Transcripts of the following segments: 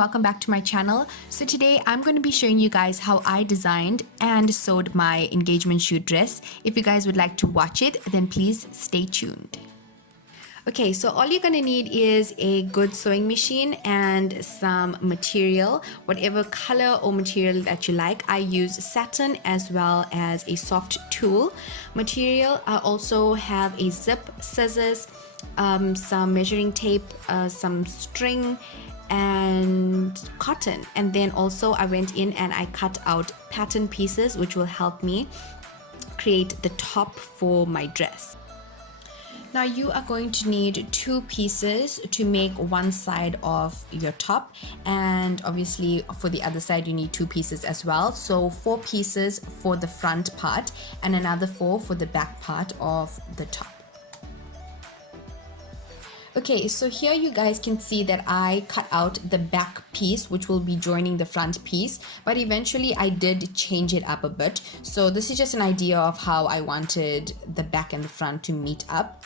welcome back to my channel. So today I'm going to be showing you guys how I designed and sewed my engagement shoot dress. If you guys would like to watch it, then please stay tuned. Okay, so all you're going to need is a good sewing machine and some material, whatever color or material that you like. I use satin as well as a soft tulle material. I also have a zip, scissors, some measuring tape, some string and cotton, and then also I went in and I cut out pattern pieces which will help me create the top for my dress. Now you are going to need 2 pieces to make one side of your top, and obviously for the other side you need 2 pieces as well. So 4 pieces for the front part and another 4 for the back part of the top. Okay, so here you guys can see that I cut out the back piece which will be joining the front piece, but eventually I did change it up a bit. So this is just an idea of how I wanted the back and the front to meet up.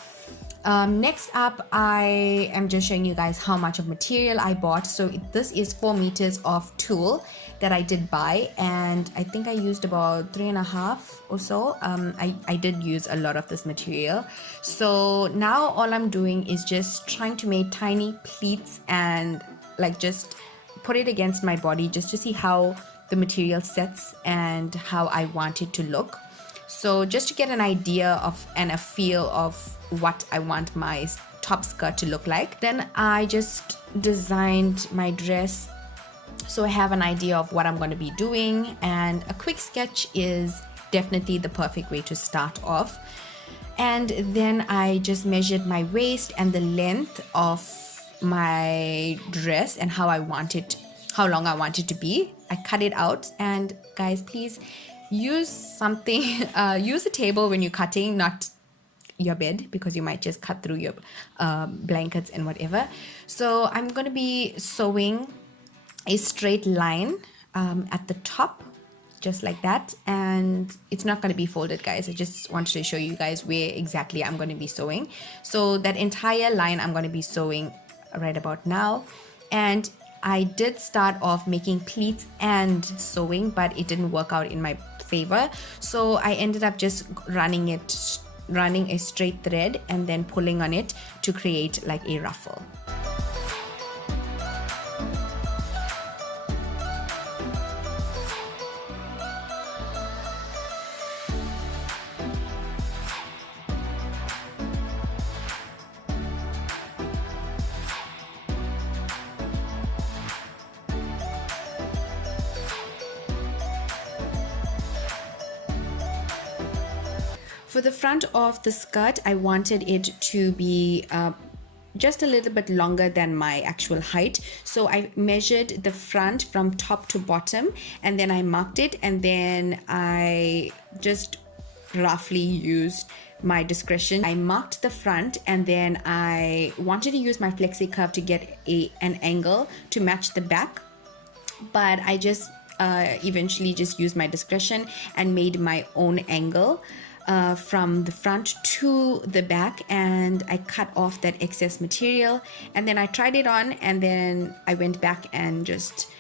Next up, I am just showing you guys how much of material I bought. So this is 4 meters of tulle that I did buy, and I think I used about 3.5 or so. I did use a lot of this material. So now all I'm doing is just trying to make tiny pleats and like just put it against my body just to see how the material sets and how I want it to look. So just to get an idea of and a feel of what I want my top skirt to look like. Then I just designed my dress so I have an idea of what I'm going to be doing, and a quick sketch is definitely the perfect way to start off. And then I just measured my waist and the length of my dress and how long I want it to be. I cut it out, and guys, please use something, use a table when you're cutting, not your bed, because you might just cut through your blankets and whatever. So I'm going to be sewing a straight line at the top, just like that, and it's not going to be folded, guys. I just wanted to show you guys where exactly I'm going to be sewing. So that entire line I'm going to be sewing right about now. And I did start off making pleats and sewing, but it didn't work out in my favor, so I ended up just running a straight thread and then pulling on it to create like a ruffle. For the front of the skirt, I wanted it to be just a little bit longer than my actual height. So I measured the front from top to bottom, and then I marked it, and then I just roughly used my discretion. I marked the front, and then I wanted to use my flexi curve to get an angle to match the back, but I just eventually just used my discretion and made my own angle from the front to the back, and I cut off that excess material, and then I tried it on, and then I went back and just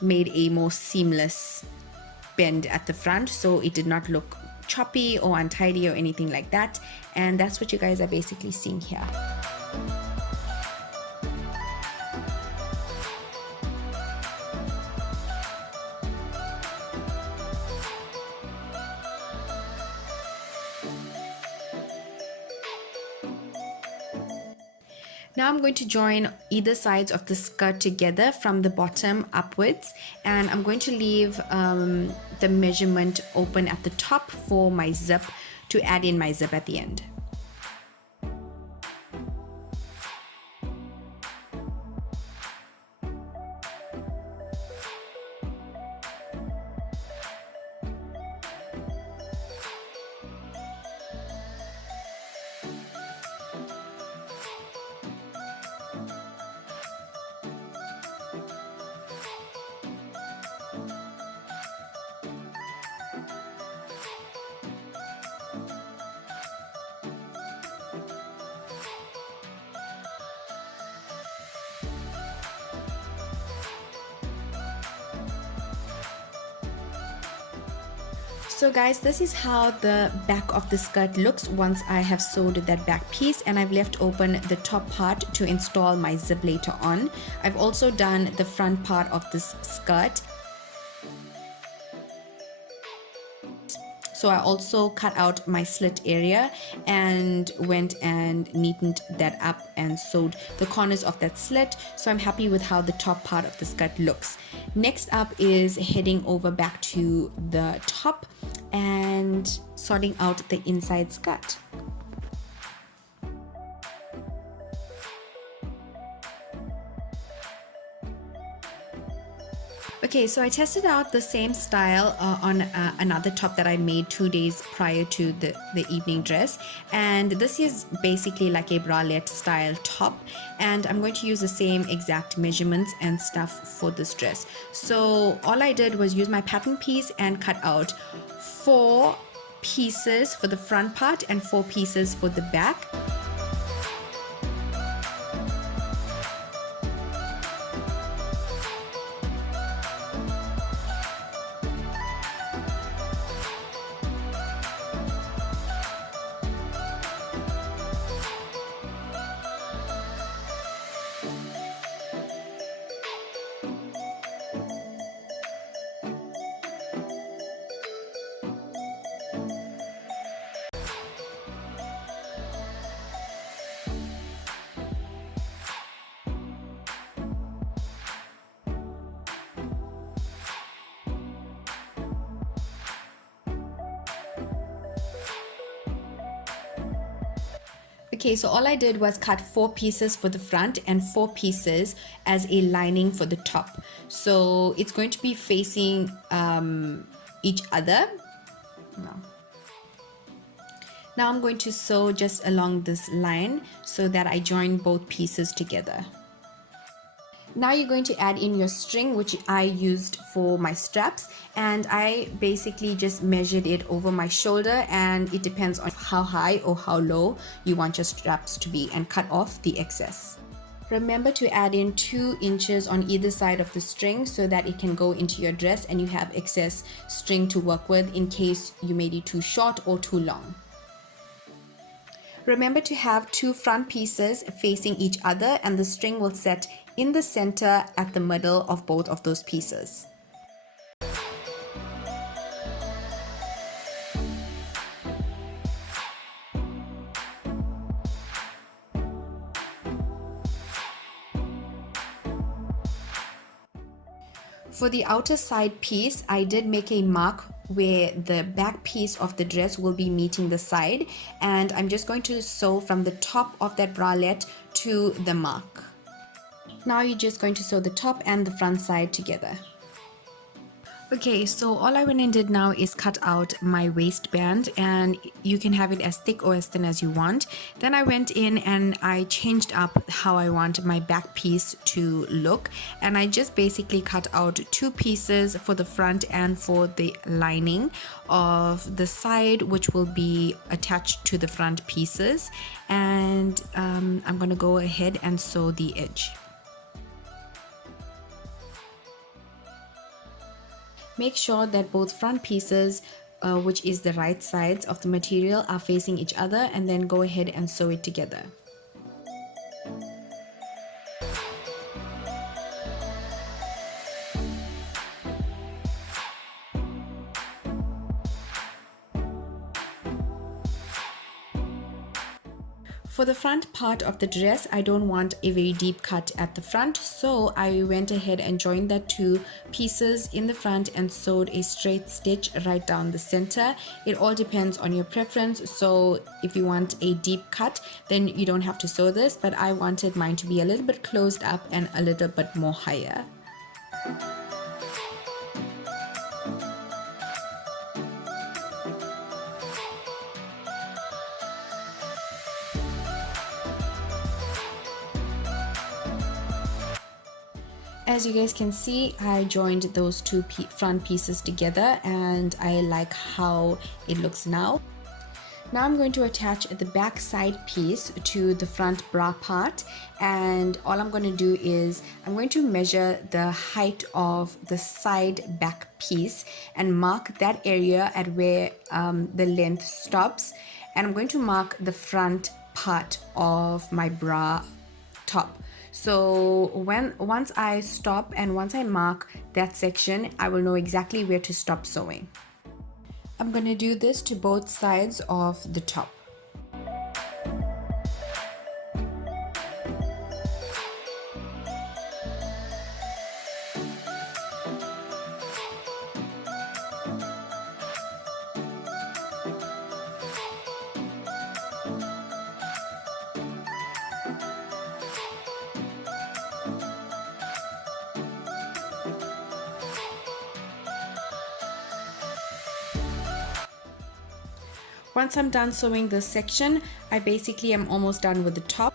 made a more seamless bend at the front, so it did not look choppy or untidy or anything like that. And that's what you guys are basically seeing here. Now I'm going to join either sides of the skirt together from the bottom upwards, and I'm going to leave the measurement open at the top for my zip to add in my zip at the end. So guys, this is how the back of the skirt looks once I have sewed that back piece, and I've left open the top part to install my zip later on. I've also done the front part of this skirt. So I also cut out my slit area and went and neatened that up and sewed the corners of that slit. So I'm happy with how the top part of the skirt looks. Next up is heading over back to the top and sorting out the inside skirt. Okay, so I tested out the same style on another top that I made 2 days prior to the evening dress, and this is basically like a bralette style top, and I'm going to use the same exact measurements and stuff for this dress. So all I did was use my pattern piece and cut out 4 pieces for the front part and 4 pieces for the back. Okay, so all I did was cut 4 pieces for the front and 4 pieces as a lining for the top. So it's going to be facing each other. Now I'm going to sew just along this line so that I join both pieces together. Now you're going to add in your string, which I used for my straps, and I basically just measured it over my shoulder, and it depends on how high or how low you want your straps to be, and cut off the excess. Remember to add in 2 inches on either side of the string so that it can go into your dress and you have excess string to work with in case you made it too short or too long. Remember to have 2 front pieces facing each other, and the string will set in the center at the middle of both of those pieces. For the outer side piece, I did make a mark where the back piece of the dress will be meeting the side, and I'm just going to sew from the top of that bralette to the mark. Now you're just going to sew the top and the front side together. Okay, so all I went and did now is cut out my waistband, and you can have it as thick or as thin as you want. Then I went in and I changed up how I want my back piece to look, and I just basically cut out 2 pieces for the front and for the lining of the side, which will be attached to the front pieces, and I'm gonna go ahead and sew the edge. Make sure that both front pieces, which is the right sides of the material, are facing each other, and then go ahead and sew it together. For the front part of the dress, I don't want a very deep cut at the front, so I went ahead and joined the 2 pieces in the front and sewed a straight stitch right down the center. It all depends on your preference, so if you want a deep cut, then you don't have to sew this, but I wanted mine to be a little bit closed up and a little bit more higher. As you guys can see, I joined those 2 front pieces together, and I like how it looks now. Now I'm going to attach the back side piece to the front bra part, and all I'm going to do is I'm going to measure the height of the side back piece and mark that area at where the length stops, and I'm going to mark the front part of my bra top. So once I stop and once I mark that section, I will know exactly where to stop sewing. I'm going to do this to both sides of the top. Once I'm done sewing this section, I basically am almost done with the top.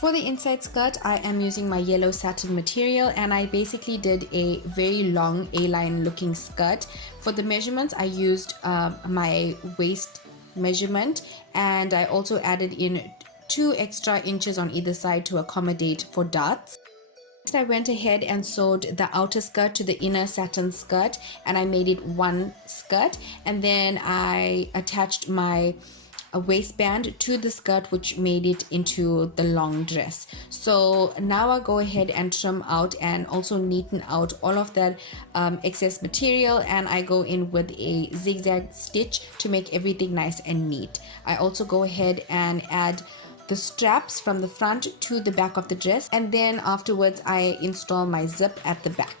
For the inside skirt, I am using my yellow satin material, and I basically did a very long A-line looking skirt. For the measurements, I used my waist measurement, and I also added in 2 extra inches on either side to accommodate for darts. I went ahead and sewed the outer skirt to the inner satin skirt, and I made it one skirt, and then I attached my waistband to the skirt, which made it into the long dress. So now I go ahead and trim out and also neaten out all of that excess material, and I go in with a zigzag stitch to make everything nice and neat. I also go ahead and add the straps from the front to the back of the dress, and then afterwards I install my zip at the back.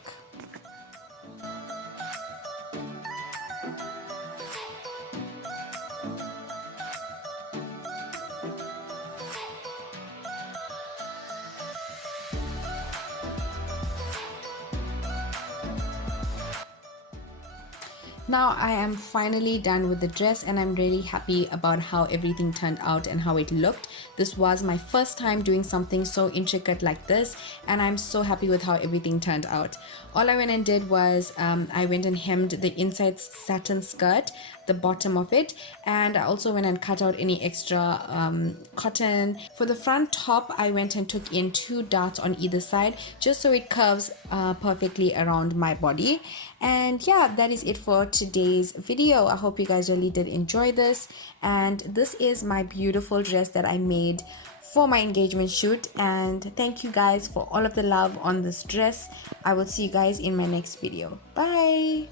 Now I am finally done with the dress, and I'm really happy about how everything turned out and how it looked. This was my first time doing something so intricate like this, and I'm so happy with how everything turned out. All I went and did was I went and hemmed the inside satin skirt, the bottom of it, and I also went and cut out any extra cotton. For the front top, I went and took in 2 darts on either side just so it curves perfectly around my body. And yeah, that is it for today's video. I hope you guys really did enjoy this, and this is my beautiful dress that I made for my engagement shoot. And thank you guys for all of the love on this dress. I will see you guys in my next video. Bye.